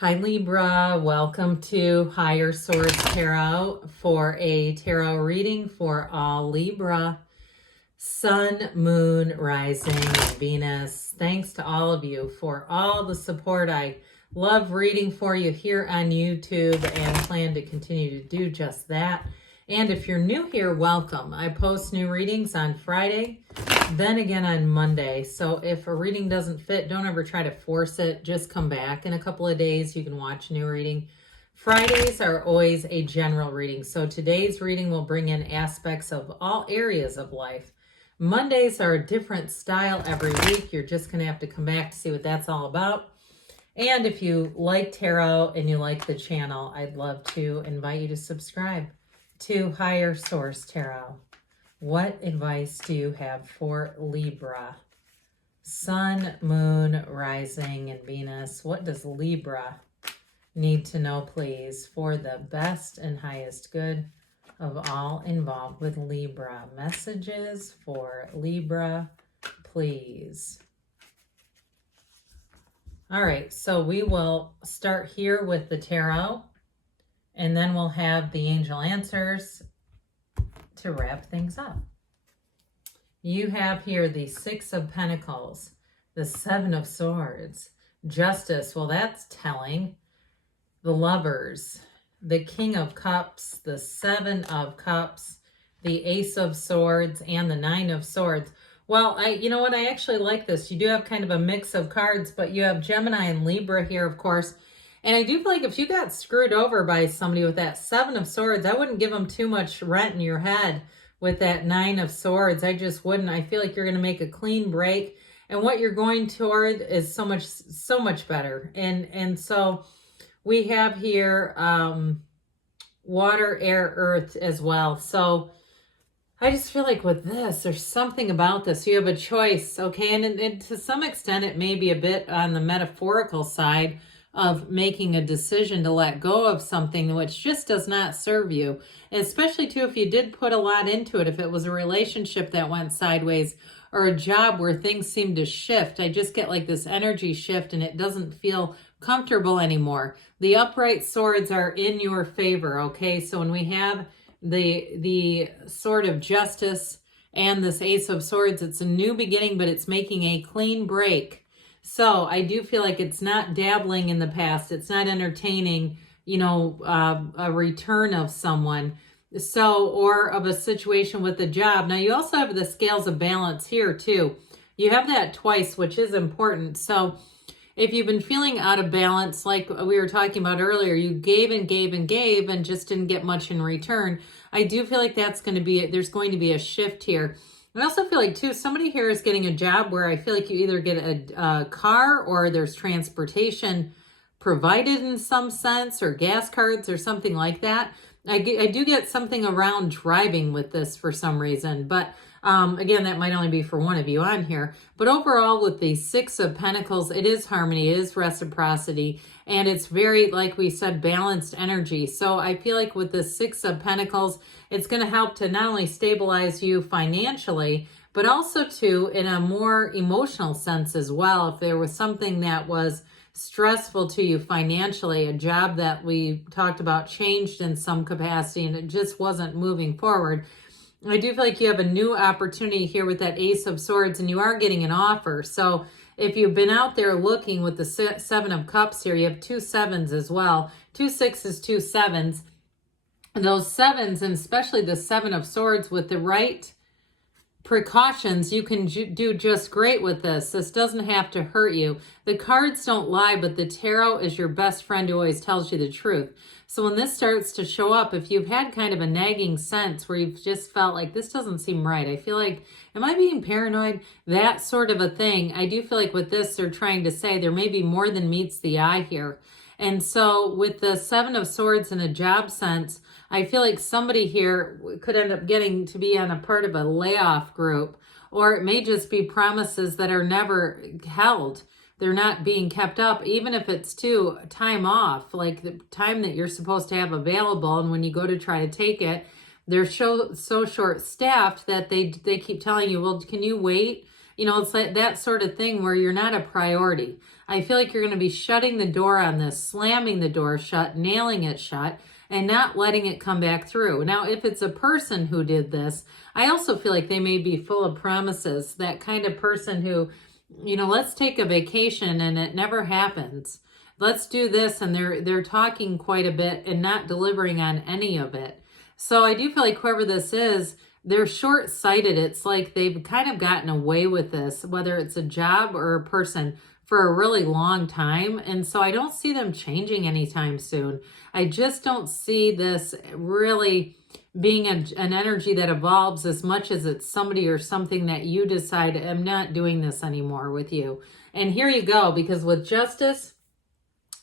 Hi Libra, welcome to Higher Source Tarot for a tarot reading for all Libra, Sun, Moon, Rising, and Venus. Thanks to all of you for all the support. I love reading for you here on YouTube and plan to continue to do just that. And if you're new here, welcome. I post new readings on Friday, then again on Monday. So if a reading doesn't fit, don't ever try to force it. Just come back in a couple of days. You can watch a new reading. Fridays are always a general reading. So today's reading will bring in aspects of all areas of life. Mondays are a different style every week. You're just going to have to come back to see what that's all about. And if you like tarot and you like the channel, I'd love to invite you to subscribe to Higher Source Tarot. What advice do you have for Libra? Sun, Moon, Rising, and Venus. What does Libra need to know, please, for the best and highest good of all involved with Libra? Messages for Libra, please. All right, so we will start here with the tarot, and then we'll have the angel answers to wrap things up. You have here the Six of Pentacles, the Seven of Swords, Justice. Well, that's telling. The Lovers, the King of Cups, the Seven of Cups, the Ace of Swords, and the Nine of Swords. Well, you know what? I actually like this. You do have kind of a mix of cards, but you have Gemini and Libra here, of course. And I do feel like if you got screwed over by somebody with that Seven of Swords, I wouldn't give them too much rent in your head with that Nine of Swords. I just wouldn't. I feel like you're going to make a clean break, and what you're going toward is so much better. And so we have here water, air, earth as well. So I just feel like with this, there's something about this. You have a choice, okay? And to some extent, it may be a bit on the metaphorical side of making a decision to let go of something which just does not serve you. And especially, too, if you did put a lot into it, if it was a relationship that went sideways or a job where things seem to shift. I just get like this energy shift and it doesn't feel comfortable anymore. The upright swords are in your favor, okay? So when we have the sword of justice and this Ace of Swords, it's a new beginning, but it's making a clean break. So I do feel like it's not dabbling in the past. It's not entertaining, a return of someone. So, or of a situation with a job. Now you also have the scales of balance here too. You have that twice, which is important. So if you've been feeling out of balance, like we were talking about earlier, you gave and gave and gave and just didn't get much in return. I do feel like there's going to be a shift here. I also feel like, too, somebody here is getting a job where I feel like you either get a car or there's transportation provided in some sense, or gas cards or something like that. I do get something around driving with this for some reason, but again, that might only be for one of you on here. But overall, with the Six of Pentacles, it is harmony, it is reciprocity, and it's very, like we said, balanced energy. So I feel like with the Six of Pentacles, it's going to help to not only stabilize you financially, but also too in a more emotional sense as well. If there was something that was stressful to you financially, a job that we talked about changed in some capacity and it just wasn't moving forward, I do feel like you have a new opportunity here with that Ace of Swords, and you are getting an offer. So if you've been out there looking with the Seven of Cups here, you have two sevens as well. 2 6s, 2 7s. And those sevens, and especially the Seven of Swords, with the right precautions, you can do just great with this. This doesn't have to hurt you. The cards don't lie, but the tarot is your best friend who always tells you the truth. So when this starts to show up, if you've had kind of a nagging sense where you've just felt like this doesn't seem right, I feel like, am I being paranoid? That sort of a thing. I do feel like with this, they're trying to say there may be more than meets the eye here. And so with the Seven of Swords in a job sense, I feel like somebody here could end up getting to be on a part of a layoff group, or it may just be promises that are never held. They're not being kept up, even if it's too time off, like the time that you're supposed to have available. And when you go to try to take it, they're so short-staffed that they keep telling you, well, can you wait? You know, it's like that sort of thing where you're not a priority. I feel like you're going to be shutting the door on this, slamming the door shut, nailing it shut, and not letting it come back through. Now, if it's a person who did this, I also feel like they may be full of promises. That kind of person who, you know, let's take a vacation and it never happens. Let's do this, and they're talking quite a bit and not delivering on any of it. So I do feel like whoever this is, they're short-sighted. It's like they've kind of gotten away with this, whether it's a job or a person, for a really long time. And so I don't see them changing anytime soon. I just don't see this really being an energy that evolves as much as it's somebody or something that you decide, I'm not doing this anymore with you. And here you go, because with Justice,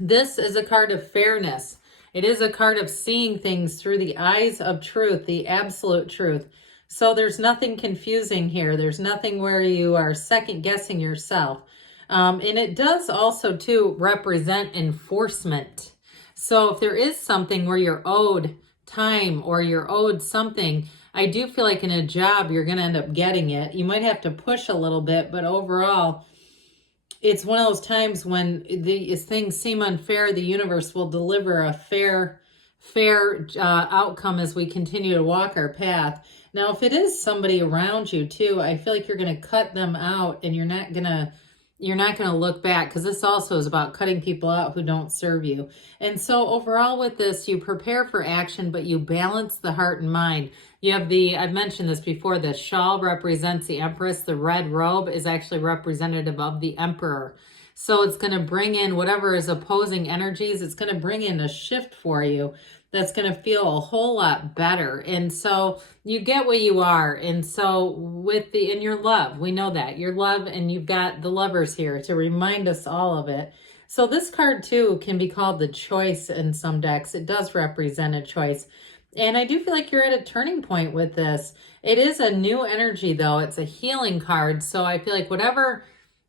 this is a card of fairness. It is a card of seeing things through the eyes of truth, the absolute truth. So there's nothing confusing here. There's nothing where you are second guessing yourself. And it does also, too, represent enforcement. So if there is something where you're owed time or you're owed something, I do feel like in a job, you're going to end up getting it. You might have to push a little bit, but overall, it's one of those times when these things seem unfair, the universe will deliver a fair outcome as we continue to walk our path. Now, if it is somebody around you, too, I feel like you're going to cut them out, and you're not going to look back, because this also is about cutting people out who don't serve you. And so overall with this, you prepare for action, but you balance the heart and mind. You have I've mentioned this before, the shawl represents the Empress. The red robe is actually representative of the Emperor. So it's going to bring in whatever is opposing energies. It's going to bring in a shift for you that's going to feel a whole lot better. And so you get what you are. And so in your love, we know that your love, and you've got the Lovers here to remind us all of it. So this card too can be called the Choice in some decks. It does represent a choice. And I do feel like you're at a turning point with this. It is a new energy though. It's a healing card. So I feel like whatever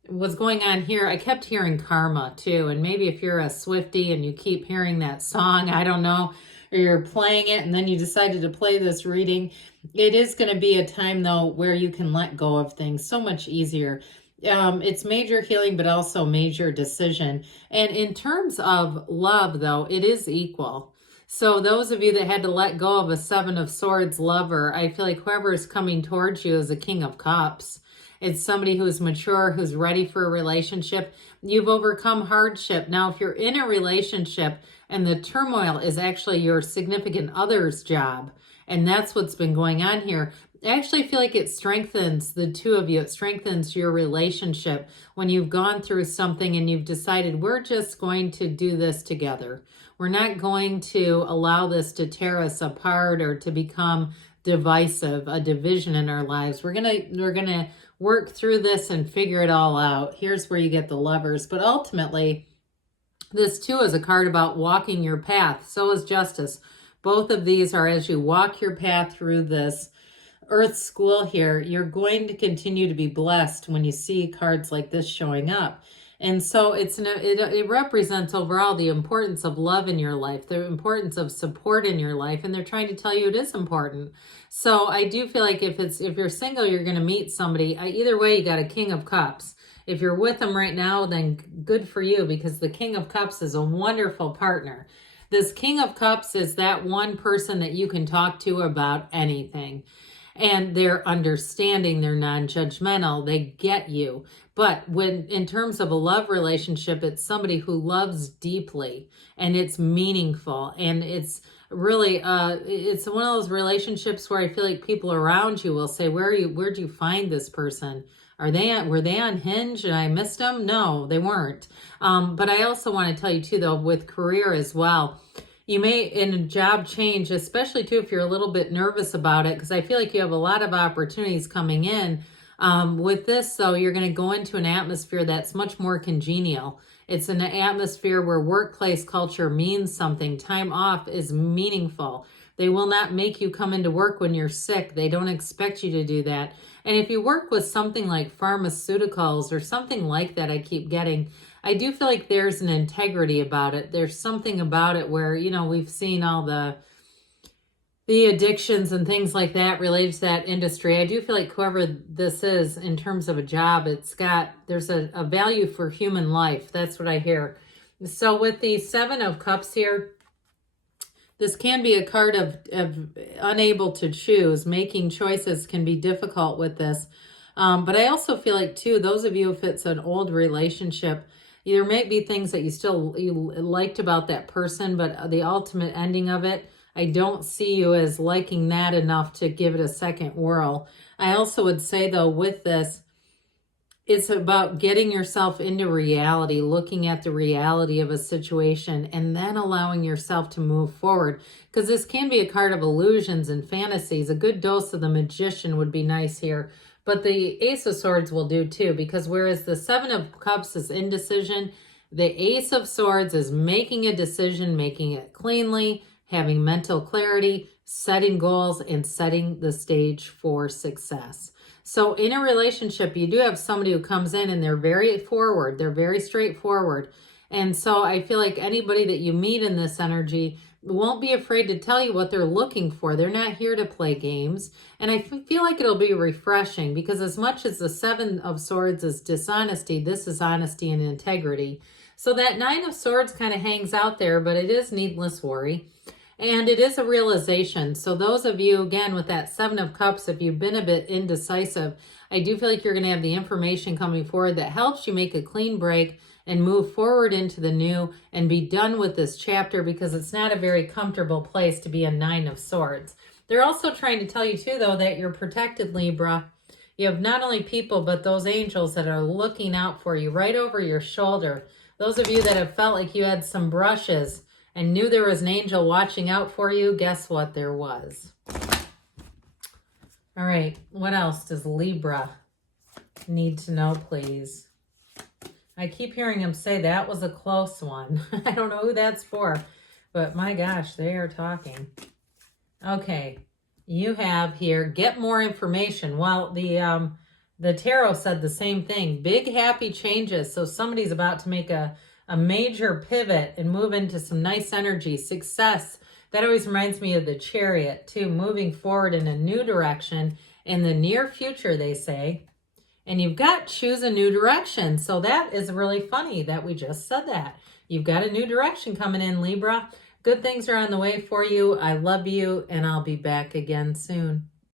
was going on here, I kept hearing karma too. And maybe if you're a Swiftie and you keep hearing that song, I don't know, or you're playing it and then you decided to play this reading, it is going to be a time though where you can let go of things so much easier. It's major healing, but also major decision. And in terms of love though, it is equal. So those of you that had to let go of a Seven of Swords lover, I feel like whoever is coming towards you is a King of Cups. It's somebody who's mature, who's ready for a relationship. You've overcome hardship. Now, if you're in a relationship and the turmoil is actually your significant other's job, and that's what's been going on here, I actually feel like it strengthens the two of you. It strengthens your relationship when you've gone through something and you've decided, we're just going to do this together. We're not going to allow this to tear us apart or to become divisive, a division in our lives. We're gonna work through this and figure it all out. Here's where you get the Lovers. But ultimately, this too is a card about walking your path. So is Justice. Both of these are as you walk your path through this Earth school here, you're going to continue to be blessed when you see cards like this showing up. And so it represents overall the importance of love in your life, the importance of support in your life, and they're trying to tell you it is important. So I do feel like if you're single, you're going to meet somebody. Either way, you got a King of Cups. If you're with them right now, then good for you, because the King of Cups is a wonderful partner. This King of Cups is that one person that you can talk to about anything. And they're understanding, they're non-judgmental, they get you. But when in terms of a love relationship, it's somebody who loves deeply and it's meaningful. And it's really, it's one of those relationships where I feel like people around you will say, where'd you find this person? Were they on Hinge and I missed them? No, they weren't. But I also want to tell you too, though, with career as well, you may, in a job change, especially too if you're a little bit nervous about it, because I feel like you have a lot of opportunities coming in. With this, though, you're going to go into an atmosphere that's much more congenial. It's an atmosphere where workplace culture means something. Time off is meaningful. They will not make you come into work when you're sick. They don't expect you to do that. And if you work with something like pharmaceuticals or something like that, I keep getting, I do feel like there's an integrity about it. There's something about it where, we've seen all the the addictions and things like that related to that industry. I do feel like whoever this is in terms of a job, there's a value for human life. That's what I hear. So with the Seven of Cups here, this can be a card of unable to choose. Making choices can be difficult with this. But I also feel like, too, those of you, if it's an old relationship, there might be things that you liked about that person, but the ultimate ending of it, I don't see you as liking that enough to give it a second whirl. I also would say, though, with this, it's about getting yourself into reality, looking at the reality of a situation, and then allowing yourself to move forward. Because this can be a card of illusions and fantasies. A good dose of the Magician would be nice here. But the Ace of Swords will do too, because whereas the Seven of Cups is indecision, the Ace of Swords is making a decision, making it cleanly, having mental clarity, setting goals, and setting the stage for success. So in a relationship, you do have somebody who comes in and they're very forward. They're very straightforward. And so I feel like anybody that you meet in this energy won't be afraid to tell you what they're looking for. They're not here to play games. And I feel like it'll be refreshing because as much as the Seven of Swords is dishonesty, this is honesty and integrity. So that Nine of Swords kind of hangs out there, but it is needless worry. And it is a realization. So those of you, again, with that Seven of Cups, if you've been a bit indecisive, I do feel like you're going to have the information coming forward that helps you make a clean break and move forward into the new and be done with this chapter, because it's not a very comfortable place to be a Nine of Swords. They're also trying to tell you too, though, that you're protected, Libra. You have not only people, but those angels that are looking out for you right over your shoulder. Those of you that have felt like you had some brushes and knew there was an angel watching out for you, guess what? There was. All right, what else does Libra need to know, please? I keep hearing him say that was a close one. I don't know who that's for, but my gosh, they are talking. Okay, you have here, get more information. Well, the tarot said the same thing. Big happy changes. So somebody's about to make a major pivot and move into some nice energy, success. That always reminds me of the Chariot too, moving forward in a new direction in the near future, they say. And you've got choose a new direction. So that is really funny that we just said that. You've got a new direction coming in, Libra. Good things are on the way for you. I love you, and I'll be back again soon.